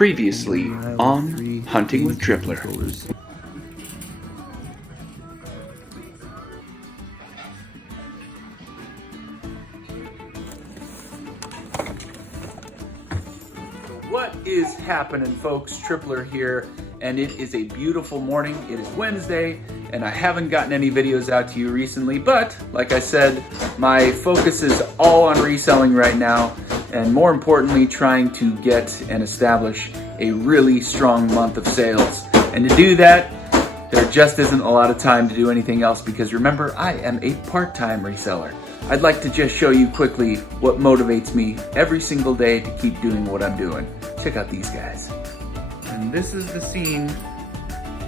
Previously on Hunting with Tripler. What is happening, folks? Tripler here, and it is a beautiful morning. It is Wednesday, and I haven't gotten any videos out to you recently, but like I said, my focus is all on reselling right now, and more importantly, trying to get and establish a really strong month of sales. And to do that, there just isn't a lot of time to do anything else because remember, I am a part-time reseller. I'd like to just show you quickly what motivates me every single day to keep doing what I'm doing. Check out these guys. And this is the scene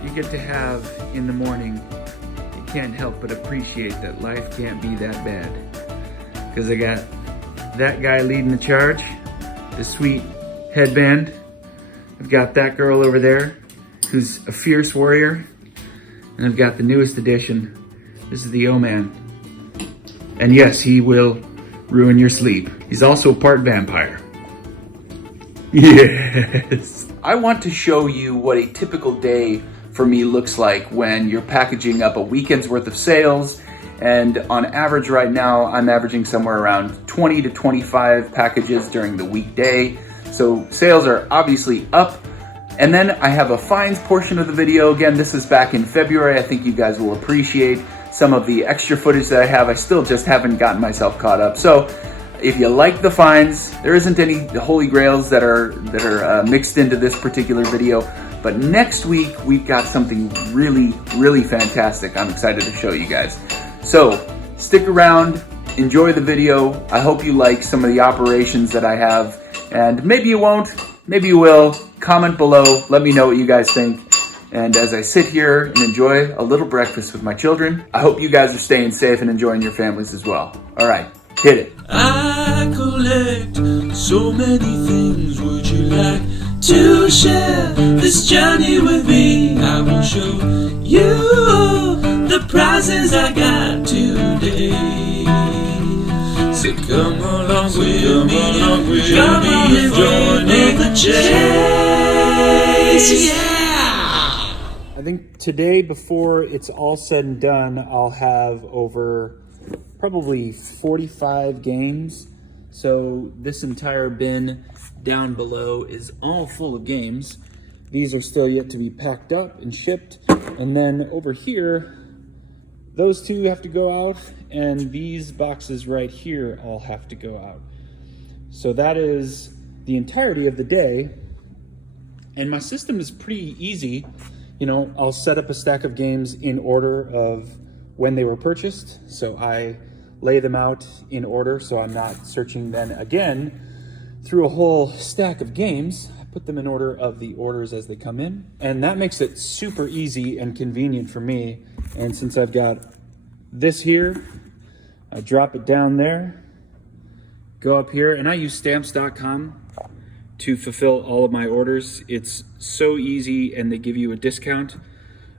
you get to have in the morning. You can't help but appreciate that life can't be that bad. Because I got that guy leading the charge, the sweet headband. I've got that girl over there who's a fierce warrior. And I've got the newest addition. This is the O-Man. And yes, he will ruin your sleep. He's also a part vampire. Yes. I want to show you what a typical day for me looks like when you're packaging up a weekend's worth of sales. And on average right now, I'm averaging somewhere around 20 to 25 packages during the weekday. So sales are obviously up. And then I have a finds portion of the video. Again, this is back in February. I think you guys will appreciate some of the extra footage that I have. I still just haven't gotten myself caught up. So if you like the finds, there isn't any holy grails that are mixed into this particular video. But next week, we've got something really, really fantastic I'm excited to show you guys. So stick around, enjoy the video. I hope you like some of the operations that I have. And maybe you won't, maybe you will. Comment below, let me know what you guys think. And as I sit here and enjoy a little breakfast with my children, I hope you guys are staying safe and enjoying your families as well. All right, hit it. I collect so many things. Would you like to share this journey with me? I will show you the prizes I got today. So come along with me, come on and join the chase. Yeah. I think today, before it's all said and done, I'll have over probably 45 games. So this entire bin down below is all full of games. These are still yet to be packed up and shipped. And then over here, those two have to go out, and these boxes right here all have to go out. So that is the entirety of the day. And my system is pretty easy. You know, I'll set up a stack of games in order of when they were purchased. So I lay them out in order so I'm not searching then again through a whole stack of games. I put them in order of the orders as they come in. And that makes it super easy and convenient for me. And since I've got this here, I drop it down there, go up here, and I use stamps.com to fulfill all of my orders. It's so easy, and they give you a discount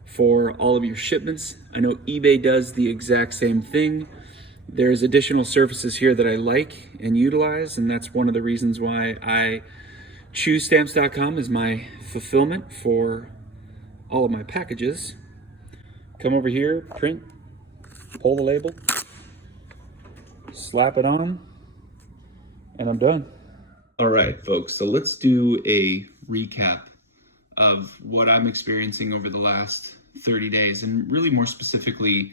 for all of your shipments. I know eBay does the exact same thing. There's additional services here that I like and utilize, and that's one of the reasons why I choose stamps.com as my fulfillment for all of my packages. Come over here, print, pull the label, slap it on, and I'm done. All right, folks, so let's do a recap of what I'm experiencing over the last 30 days, and really more specifically,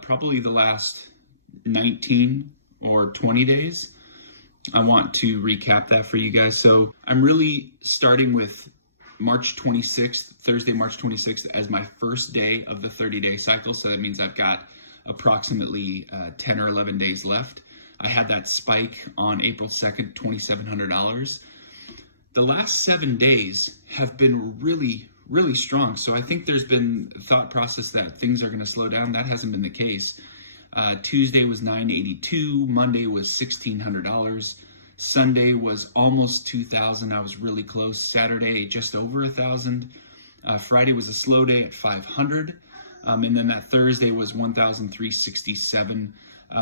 probably the last 19 or 20 days. I want to recap that for you guys. So I'm really starting with March 26th, Thursday, March 26th, as my first day of the 30-day cycle. So that means I've got approximately 10 or 11 days left. I had that spike on April 2nd, $2,700. The last 7 days have been really, really strong. So I think there's been a thought process that things are going to slow down. That hasn't been the case. Tuesday was $982. Monday was $1,600. Sunday was almost $2,000. I was really close. Saturday, just over $1,000. Friday was a slow day at $500. And then that Thursday was $1,367.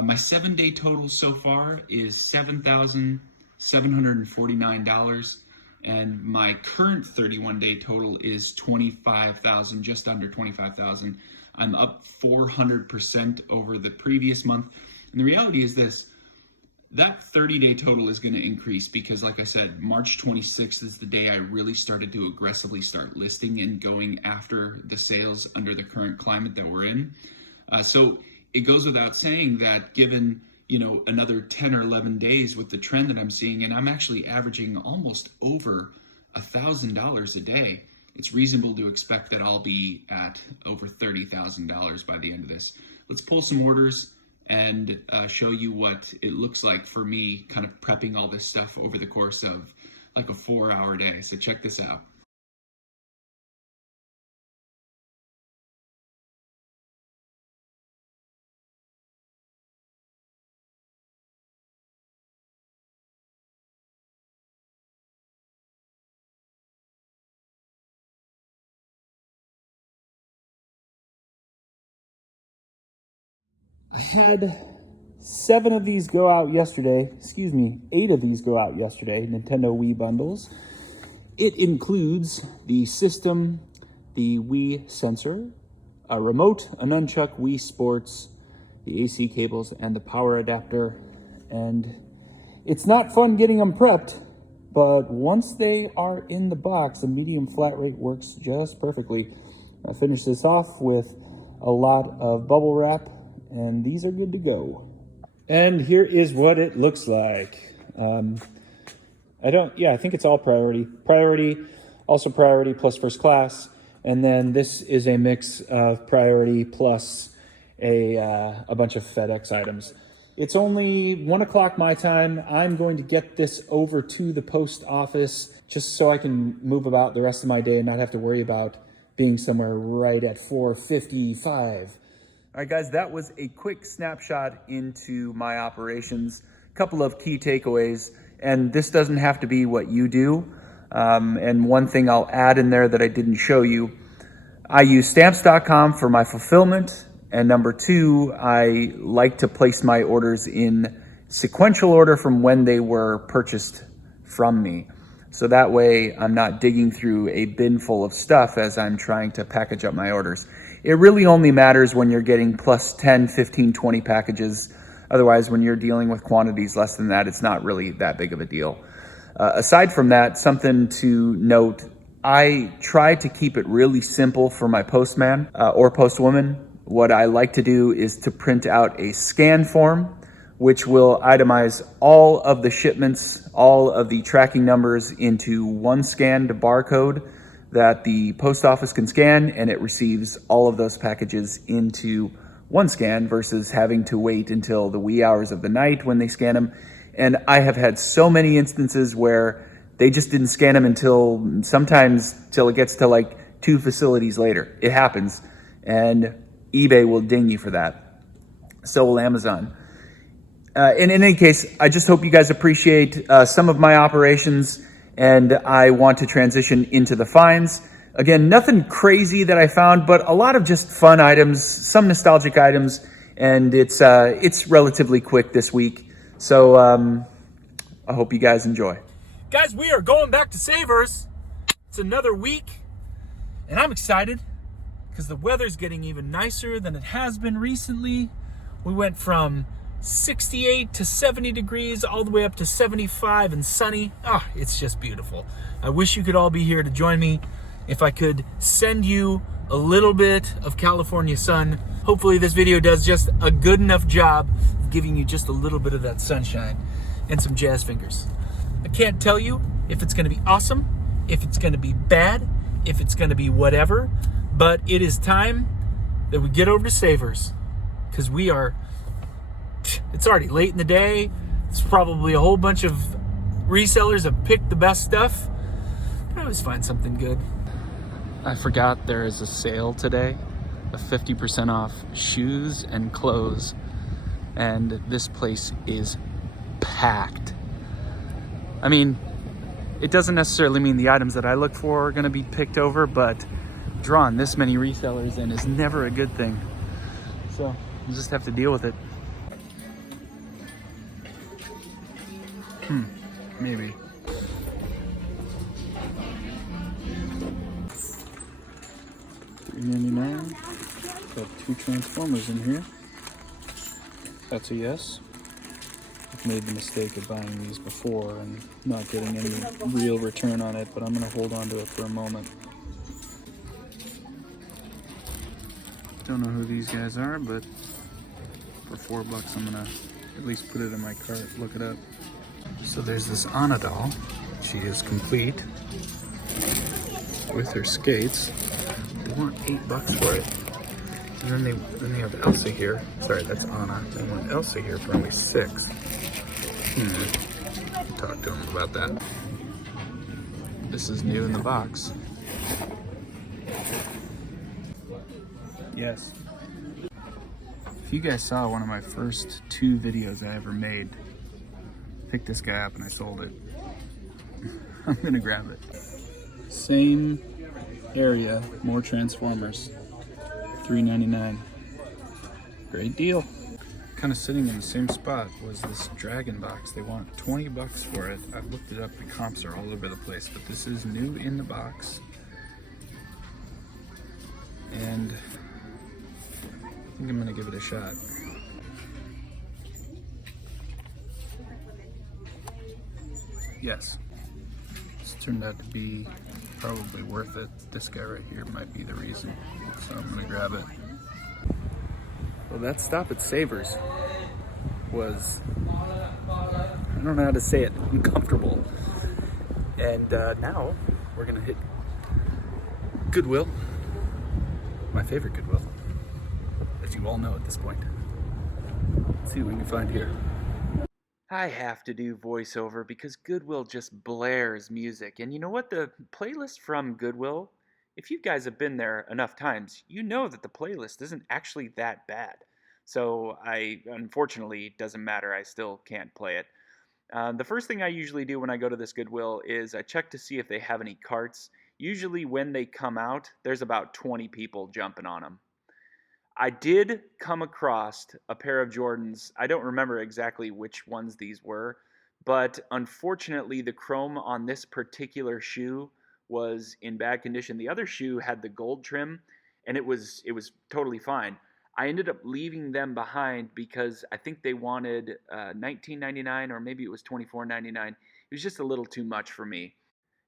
My 7-day total so far is $7,749. and my current 31-day total is 25,000, just under 25,000. I'm up 400% over the previous month. And the reality is this, that 30-day total is going to increase because, like I said, March 26th is the day I really started to aggressively start listing and going after the sales under the current climate that we're in. So it goes without saying that given, you know, another 10 or 11 days with the trend that I'm seeing, and I'm actually averaging almost over $1,000 a day, it's reasonable to expect that I'll be at over $30,000 by the end of this. Let's pull some orders and show you what it looks like for me kind of prepping all this stuff over the course of like a 4-hour day. So check this out. I had 8 of these go out yesterday, Nintendo Wii bundles. It includes the system, the Wii sensor, a remote, a nunchuck, Wii Sports, the AC cables, and the power adapter. And it's not fun getting them prepped, but once they are in the box, the medium flat rate works just perfectly. I finished this off with a lot of bubble wrap, and these are good to go. And here is what it looks like. I think it's all priority. Priority, also priority plus first class. And then this is a mix of priority plus a bunch of FedEx items. It's only 1 o'clock my time. I'm going to get this over to the post office just so I can move about the rest of my day and not have to worry about being somewhere right at 4:55. All right, guys, that was a quick snapshot into my operations. A couple of key takeaways, and this doesn't have to be what you do. And one thing I'll add in there that I didn't show you, I use stamps.com for my fulfillment. And number 2, I like to place my orders in sequential order from when they were purchased from me. So that way I'm not digging through a bin full of stuff as I'm trying to package up my orders. It really only matters when you're getting plus 10, 15, 20 packages. Otherwise, when you're dealing with quantities less than that, it's not really that big of a deal. Aside from that, something to note, I try to keep it really simple for my postman or postwoman. What I like to do is to print out a scan form, which will itemize all of the shipments, all of the tracking numbers into one scanned barcode that the post office can scan, and it receives all of those packages into one scan versus having to wait until the wee hours of the night when they scan them. And I have had so many instances where they just didn't scan them until it gets to like 2 facilities later. It happens, and eBay will ding you for that. So will Amazon. In any case, I just hope you guys appreciate some of my operations, and I want to transition into the finds. Again, nothing crazy that I found, but a lot of just fun items, some nostalgic items, and it's relatively quick this week. So I hope you guys enjoy. Guys, we are going back to Savers. It's another week, and I'm excited because the weather's getting even nicer than it has been recently. We went from 68 to 70 degrees all the way up to 75 and sunny. It's just beautiful. I wish you could all be here to join me. If I could send you a little bit of California sun, hopefully this video does just a good enough job of giving you just a little bit of that sunshine and some jazz fingers. I can't tell you if it's going to be awesome, if it's going to be bad, if it's going to be whatever, but it is time that we get over to Savers because it's already late in the day. It's probably a whole bunch of resellers have picked the best stuff. But I always find something good. I forgot there is a sale today of 50% off shoes and clothes, and this place is packed. I mean, it doesn't necessarily mean the items that I look for are going to be picked over, but drawing this many resellers in is never a good thing. So you just have to deal with it. Maybe. $3.99. Got 2 Transformers in here. That's a yes. I've made the mistake of buying these before and not getting any real return on it, but I'm going to hold on to it for a moment. Don't know who these guys are, but for $4 I'm going to at least put it in my cart, look it up. So there's this Anna doll. She is complete with her skates. They want $8 for it. And then they have Elsa here. Sorry, that's Anna. They want Elsa here for only $6. Talk to them about that. This is new in the box. Yes. If you guys saw one of my first 2 videos I ever made, picked this guy up and I sold it. I'm gonna grab it. Same area, more Transformers. $3.99. Great deal. Kind of sitting in the same spot was this Dragon box. They want $20 for it. I've looked it up, the comps are all over the place, but this is new in the box. And I think I'm gonna give it a shot. Yes. This turned out to be probably worth it. This guy right here might be the reason. So I'm gonna grab it. Well, that stop at Savers was, I don't know how to say it, uncomfortable. And now we're gonna hit Goodwill. My favorite Goodwill, as you all know at this point. Let's see what we can find here. I have to do voiceover because Goodwill just blares music. And you know what? The playlist from Goodwill, if you guys have been there enough times, you know that the playlist isn't actually that bad. So unfortunately, it doesn't matter. I still can't play it. The first thing I usually do when I go to this Goodwill is I check to see if they have any carts. Usually when they come out, there's about 20 people jumping on them. I did come across a pair of Jordans. I don't remember exactly which ones these were, but unfortunately the chrome on this particular shoe was in bad condition. The other shoe had the gold trim, and it was totally fine. I ended up leaving them behind because I think they wanted $19.99 or maybe it was $24.99. It was just a little too much for me.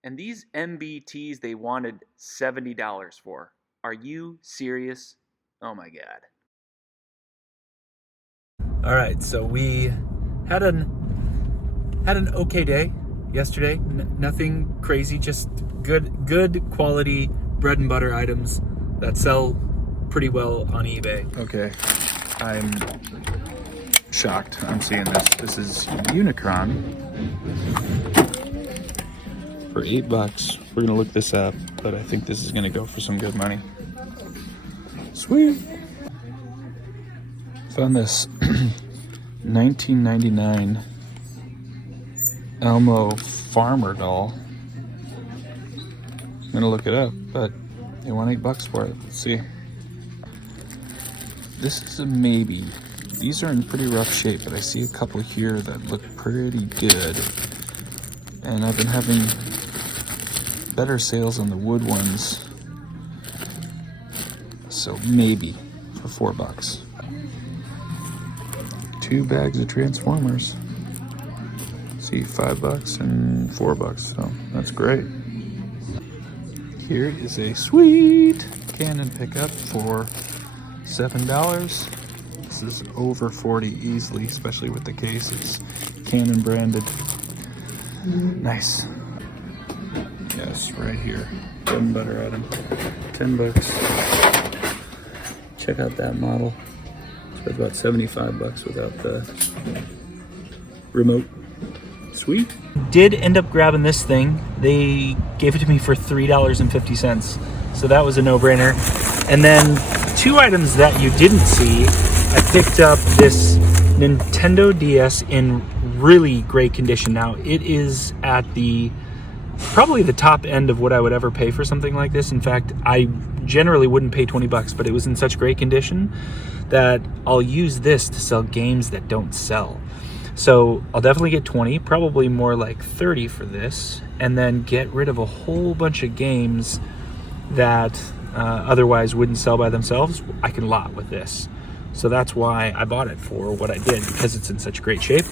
And these MBTs they wanted $70 for. Are you serious? Oh my God. All right, so we had an okay day yesterday. Nothing crazy, just good quality bread and butter items that sell pretty well on eBay. Okay, I'm shocked. I'm seeing this. This is Unicron for $8. We're gonna look this up, but I think this is gonna go for some good money. Sweet. Found this 1999 Elmo Farmer doll. I'm gonna look it up, but they want $8 for it. Let's see. This is a maybe. These are in pretty rough shape, but I see a couple here that look pretty good. And I've been having better sales on the wood ones. So maybe for $4. 2 bags of Transformers. See, $5 and $4. So that's great. Here is a sweet Canon pickup for $7. This is over 40 easily, especially with the case. It's Canon branded. Nice. Yes, right here. Bread and butter item. $10. Check out that model. It's about $75 without the remote. Sweet. Did end up grabbing this thing. They gave it to me for $3.50. So that was a no-brainer. And then 2 items that you didn't see. I picked up this Nintendo DS in really great condition. Now, it is at probably the top end of what I would ever pay for something like this. In fact, I generally wouldn't pay $20, but it was in such great condition that I'll use this to sell games that don't sell. So I'll definitely get 20, probably more like 30 for this, and then get rid of a whole bunch of games that otherwise wouldn't sell by themselves, I can lot with this. So that's why I bought it for what I did, because it's in such great shape.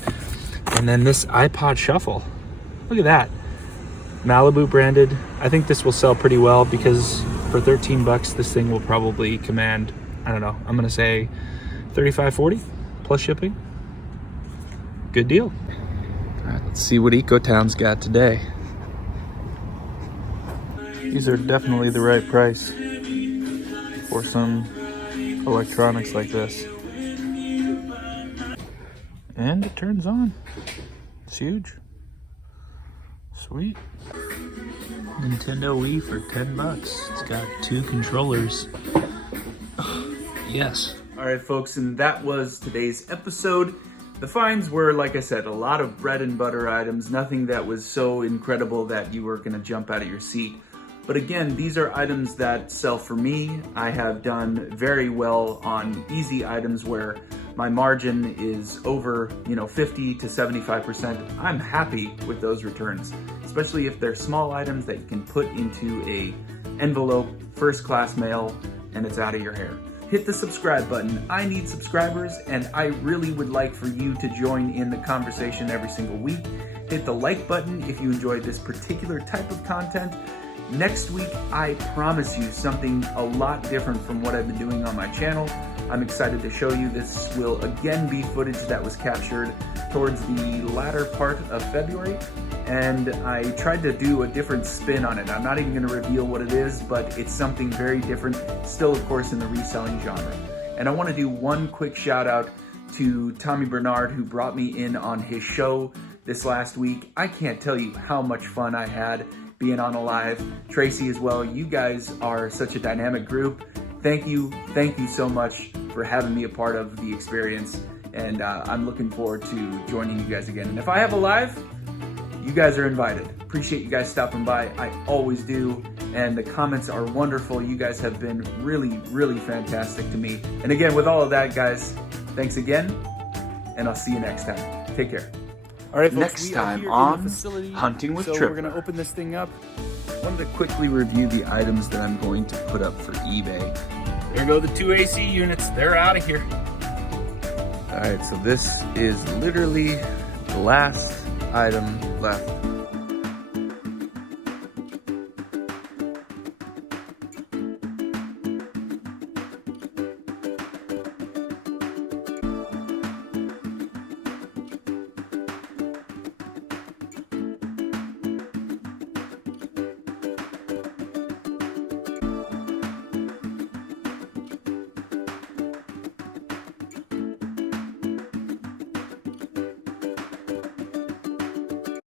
And then this iPod Shuffle, look at that. Malibu branded. I think this will sell pretty well because for 13 bucks, this thing will probably command, I don't know, I'm gonna say 35, 40 plus shipping. Good deal. All right, let's see what Ecotown's got today. These are definitely the right price for some electronics like this. And it turns on. It's huge. Sweet. Nintendo Wii for 10 bucks. It's got 2 controllers. Yes. All right, folks, and that was today's episode. The finds were, like I said, a lot of bread and butter items, nothing that was so incredible that you were gonna jump out of your seat. But again, these are items that sell for me. I have done very well on easy items where my margin is over, 50 to 75%. I'm happy with those returns, especially if they're small items that you can put into a envelope, first class mail, and it's out of your hair. Hit the subscribe button. I need subscribers, and I really would like for you to join in the conversation every single week. Hit the like button if you enjoyed this particular type of content. Next week, I promise you something a lot different from what I've been doing on my channel. I'm excited to show you. This will again be footage that was captured towards the latter part of February, and I tried to do a different spin on it. I'm not even gonna reveal what it is, but it's something very different, still of course in the reselling genre. And I wanna do one quick shout out to Tommy Bernard, who brought me in on his show this last week. I can't tell you how much fun I had being on Alive. Tracy as well. You guys are such a dynamic group. Thank you so much for having me a part of the experience, and I'm looking forward to joining you guys again. And if I have a live, you guys are invited. Appreciate you guys stopping by. I always do, and the comments are wonderful. You guys have been really, really fantastic to me. And again, with all of that, guys, thanks again, and I'll see you next time. Take care. All right, folks, Next time on Hunting with Trip. We're gonna open this thing up. I wanted to quickly review the items that I'm going to put up for eBay. There go the 2 AC units. They're out of here. All right, so this is literally the last item left